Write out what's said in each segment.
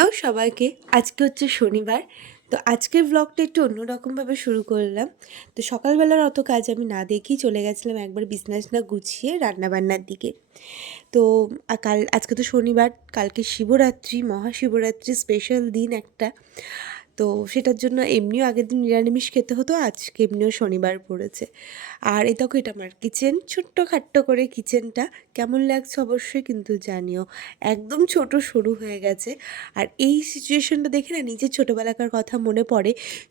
Hello সবাইকে। আজকে হচ্ছে শনিবার। তো আজকের ব্লগটা একটু অন্যরকমভাবে শুরু করলাম। তো সকালবেলার অত কাজ আমি না দেখেই চলে গেছিলাম একবার বিছানা গুছিয়ে রান্নাবান্নার দিকে। তো আজকে তো শনিবার, কালকে শিবরাত্রি, মহাশিবরাত্রি স্পেশাল দিন একটা। তো সেটার জন্য এমনিও আগের দিন নিরামিষ খেতে হতো, আজকে এমনিও শনিবার পড়েছে। আর এই দেখো, এটা আমার কিচেন, ছোট্টখাট্ট করে কিচেনটা। কেমন লাগছে অবশ্যই কিন্তু জানিও। একদম ছোট সরু হয়ে গেছে। আর এই সিচুয়েশনটা দেখে না নিজের ছোটোবেলাকার কথা মনে পড়ে,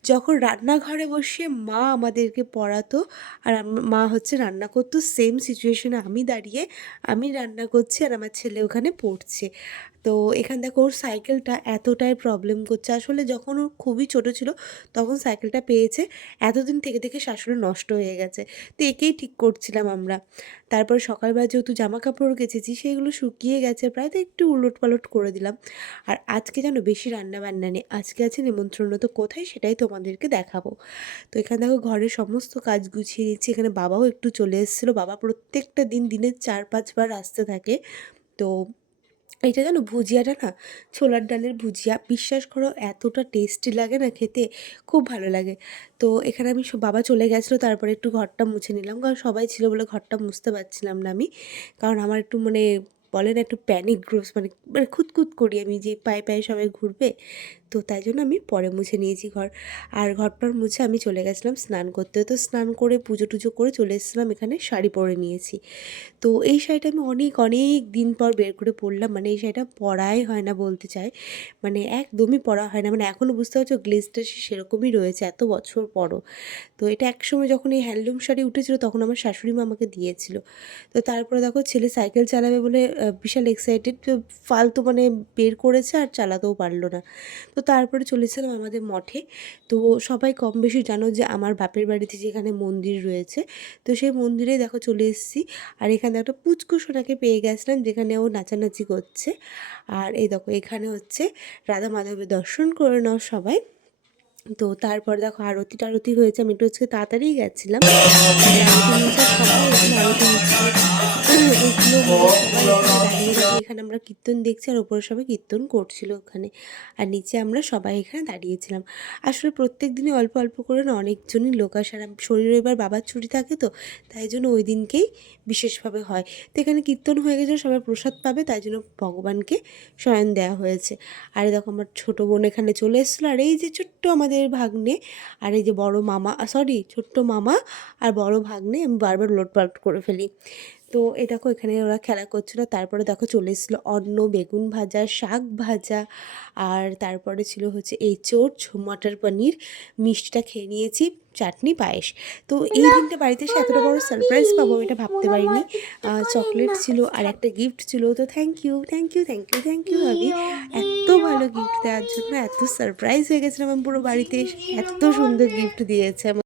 যখন রান্নাঘরে বসে মা আমাদেরকে পড়াতো আর মা হচ্ছে রান্না করতো, সেম সিচুয়েশনে আমি দাঁড়িয়ে আমি রান্না করছি আর আমার ছেলে ওখানে পড়ছে। তো এখান দেখো, ওর সাইকেলটা এতটাই প্রবলেম করছে। আসলে যখন ও খুবই ছোট ছিল তখন সাইকেলটা পেয়েছে, এতদিন থেকে থেকে শাশুড়ি নষ্ট হয়ে গেছে। তো একেই ঠিক করছিলাম আমরা। তারপর সকালবেলা যেহেতু জামা কাপড় কেচেছি, সেগুলো শুকিয়ে গেছে প্রায়, তো একটু উলটপালট করে দিলাম। আর আজকে যেন বেশি রান্না বান্না নেই, আজকে আছে নিমন্ত্রণ, তো কোথায় সেটাই তোমাদেরকে দেখাবো। তো এখানে দেখো ঘরের সমস্ত কাজ গুছিয়ে নিচ্ছি। এখানে বাবাও একটু চলে এসেছিলো। বাবা প্রত্যেকটা দিনে 4-5 বার আসতে থাকে। তো এইটা জানো, ভুজিয়াটা না, ছোলার ডালের ভুজিয়া, বিশ্বাস করো এতটা টেস্টি লাগে না খেতে, খুব ভালো লাগে। তো এখানে আমি বাবা চলে গেছিলো, তারপরে একটু ঘরটা মুছে নিলাম, কারণ সবাই ছিল বলে ঘরটা মুছতে পারছিলাম না আমি। কারণ আমার একটু মানে বলে না, একটু প্যানিক গ্রোস, মানে মানে খুঁতখুত করি আমি, যে পায়ে পায়ে সবাই ঘুরবে। তো তাই জন্য আমি পরে মুছে নিয়েছি ঘর। আর ঘরটার মুছে আমি চলে গেছিলাম স্নান করতে। তো স্নান করে পুজো টুজো করে চলে এসেছিলাম এখানে, শাড়ি পরে নিয়েছি। তো এই শাড়িটা আমি অনেক অনেক দিন পর বের করে পরলাম। মানে এই শাড়িটা পরাই হয় না বলতে চাই, মানে একদমই পরা হয় না। মানে এখনও বুঝতে পারছো গ্লেজটা সেরকমই রয়েছে এত বছর পরও। তো এটা একসময় যখন এই হ্যান্ডলুম শাড়ি উঠেছিল তখন আমার শাশুড়ি মা আমাকে দিয়েছিল। তো তারপরে দেখো, ছেলে সাইকেল চালাবে বলে বিশাল এক্সাইটেড, ফালতু মানে বের করেছে আর চালাতেও পারলো না। তো তারপরে চলেছিলাম আমাদের মঠে। তো সবাই কম বেশি জানো যে আমার বাপের বাড়িতে যেখানে মন্দির রয়েছে, তো সেই মন্দিরে দেখো চলে এসেছি। আর এখানে একটা পুচকু সোনাকে পেয়ে গেছিলাম, যেখানে ও নাচানাচি করছে। আর এই দেখো, এখানে হচ্ছে রাধা মাধবের দর্শন করে নাও সবাই। তো তারপর দেখো আরতি টারতি হয়েছে, আমি একটু আজকে তাড়াতাড়ি গেছিলাম। আরতি নিয়েছে, সবাই এখানে আরতি নিচ্ছে। এগুলো মানে সবাই এখানে দাঁড়িয়ে দাঁড়িয়ে, এখানে আমরা কীর্তন দেখছি আর ওপরে সবাই কীর্তন করছিল ওখানে। আর নিচে আমরা সবাই এখানে দাঁড়িয়েছিলাম। আসলে প্রত্যেক দিনই অল্প অল্প করে না অনেকজনই লোক আসে। আর শনি রবিবার বাবার ছুটি থাকে, তো তাই জন্য ওই দিনকেই বিশেষভাবে হয়। তো এখানে কীর্তন হয়ে গেছে, সবাই প্রসাদ পাবে, তাই জন্য ভগবানকে শয়ন দেওয়া হয়েছে। আর দেখো আমার ছোটো বোন এখানে চলে এসেছিলো, আর এই যে ছোট্ট আমাদের ভাগ্নে, আর এই যে বড় মামা, সরি ছোট্ট মামা আর বড় ভাগ্নে, আমি বারবার লোটপালট করে ফেলি। তো এ দেখো, এখানে ওরা খেলা করছিলো। তারপরে দেখো চলে এসেছিলো অন্ন, বেগুন ভাজা, শাক ভাজা, আর তারপরে ছিল হচ্ছে এঁচোড়, মটর পনির, মিষ্টিটা খেয়ে নিয়েছি, চাটনি, পায়েস। তো এই দিনটা বাড়িতে এসে এতটা বড় সারপ্রাইজ পাবো এটা ভাবতে পারিনি। চকলেট ছিল আর একটা গিফট ছিল। তো thank you, thank you, thank you, thank you ভাবি, এত ভালো গিফট দেওয়ার জন্য। এত সারপ্রাইজ হয়ে গেছিলাম আমি পুরো বাড়িতে এসে, এত সুন্দর গিফট দিয়েছে আমার।